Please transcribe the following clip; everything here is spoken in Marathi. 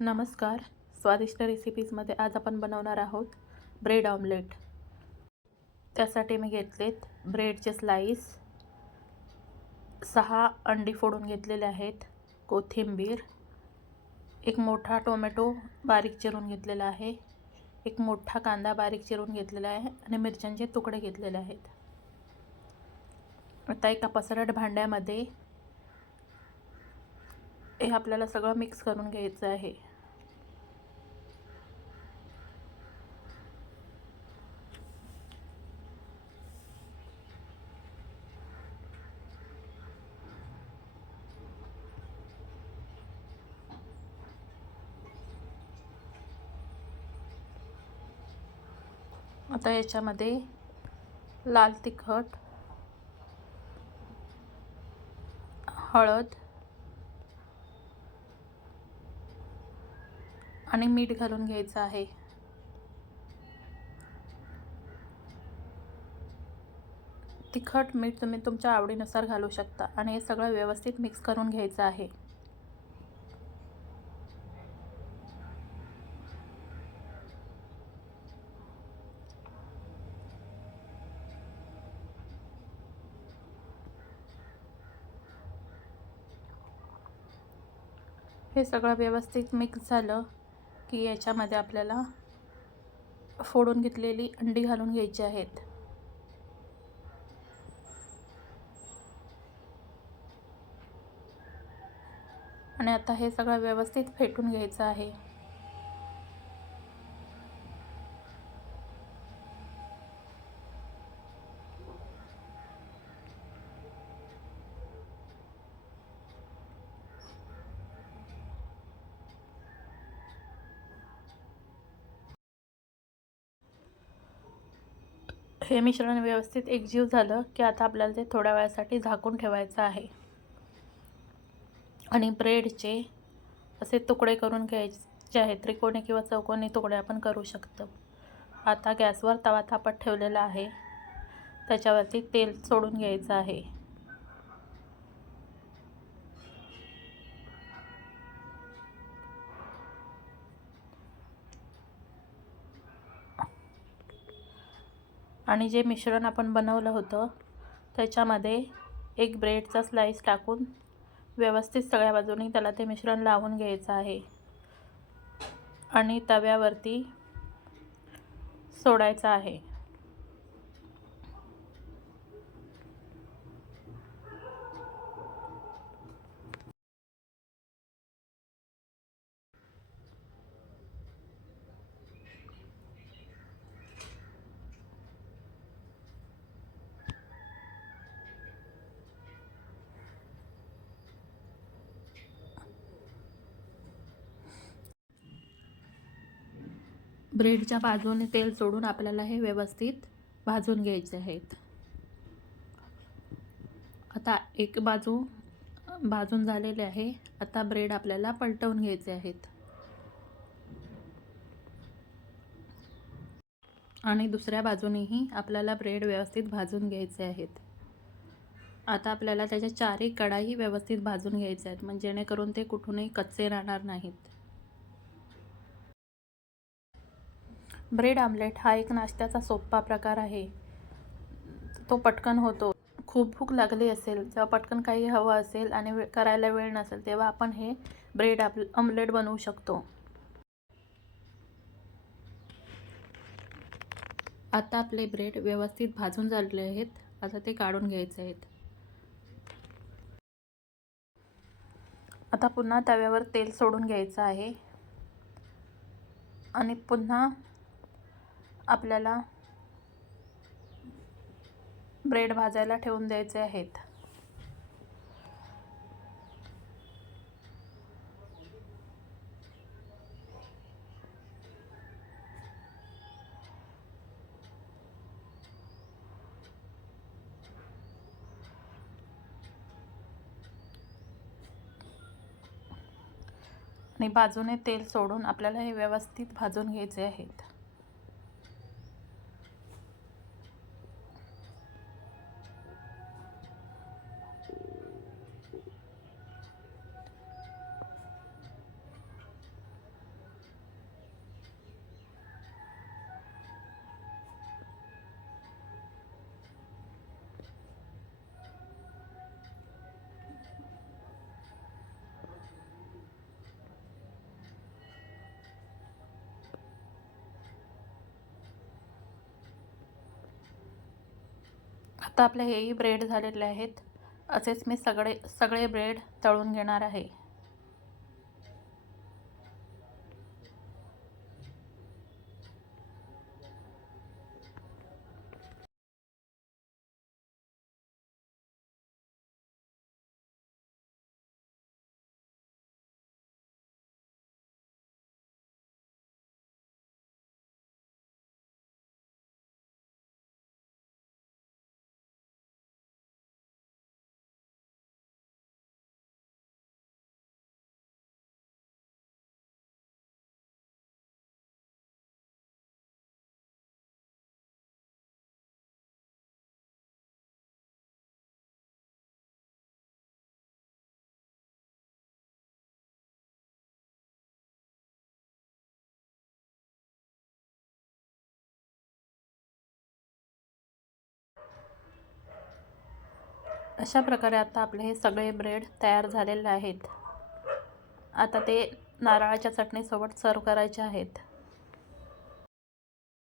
नमस्कार. स्वादिष्ट रेसिपीजमध्ये आज आपण बनवणार आहोत ब्रेड ऑमलेट. त्यासाठी मी घेतलेत ब्रेडचे स्लाईस, 6 अंडी फोडून घेतलेले आहेत, कोथिंबीर, एक मोठा टोमॅटो बारीक चिरून घेतलेला आहे, एक मोठा कांदा बारीक चिरून घेतलेला आहे आणि मिरच्यांचे तुकडे घेतलेले आहेत. आता एका पसरट भांड्यामध्ये हे आपल्याला सगळं मिक्स करून घ्यायचं आहे. आता याच्यामध्ये लाल तिखट, हळद आणि मीठ घालून घ्यायचं आहे. तिखट मीठ तुम्ही तुमच्या आवडीनुसार घालू शकता आणि हे सगळं व्यवस्थित मिक्स करून घ्यायचं आहे. हे सगळं व्यवस्थित मिक्स झालं की याच्यामध्ये आपल्याला फोडून घेतलेली अंडी घालून घ्यायची आहेत. आणि आता हे सगळं व्यवस्थित फेटून घ्यायचं आहे. हे मिश्रण व्यवस्थित एकजीव झालं की आता आपल्याला ते थोड्या वेळासाठी झाकून ठेवायचं आहे. आणि ब्रेडचे असे तुकडे करून घ्यायचे आहेत. त्रिकोणी किंवा चौकोनी तुकडे आपण करू शकतो. आता गॅसवर तवा तापत ठेवलेला आहे, त्याच्यावरती तेल सोडून घ्यायचं आहे. आणि जे मिश्रण आपण बनवलं होतं त्याच्यामध्ये एक ब्रेडचा स्लाइस टाकून व्यवस्थित सगळ्या बाजूनी त्याला ते मिश्रण लावून घ्यायचं आहे आणि तव्यावरती सोडायचं आहे. ब्रेडच्या बाजूने तेल सोडून आपल्याला हे व्यवस्थित भाजून घ्यायचे आहेत. आता एक बाजू भाजून झालेले आहे. आता ब्रेड आपल्याला पलटवून घ्यायचे आहेत आणि दुसऱ्या बाजूनेही आपल्याला ब्रेड व्यवस्थित भाजून घ्यायचे आहेत. आता आपल्याला त्याच्या चारही कडाही व्यवस्थित भाजून घ्यायचे आहेत, म्हणजे जेणेकरून ते कुठूनही कच्चे राहणार नाहीत. ब्रेड आमलेट हा एक नाश्त्याचा सोपा प्रकार आहे. तो पटकन होतो. खूप भूक लागली असेल, जेव्हा पटकन काही हवं असेल आणि करायला वेळ नसेल, तेव्हा आपण हे ब्रेड आमलेट बनवू शकतो. आता आपले ब्रेड व्यवस्थित भाजून झालेले आहेत. आता ते काढून घ्यायचे आहेत. आता पुन्हा तव्यावर तेल सोडून घ्यायचं आहे आणि पुन्हा आपल्याला ब्रेड भाजायला ठेवून द्यायचे आहेत. आणि बाजूने तेल सोडून आपल्याला हे व्यवस्थित भाजून घ्यायचे आहेत. आता आपले हेही ब्रेड झालेले आहेत. असेच मी सगळे ब्रेड तळून घेणार आहे. अशा प्रकारे आता आपले हे सगळे ब्रेड तयार झालेले आहेत. आता ते नारळाच्या चटणीसोबत सर्व करायचे आहेत.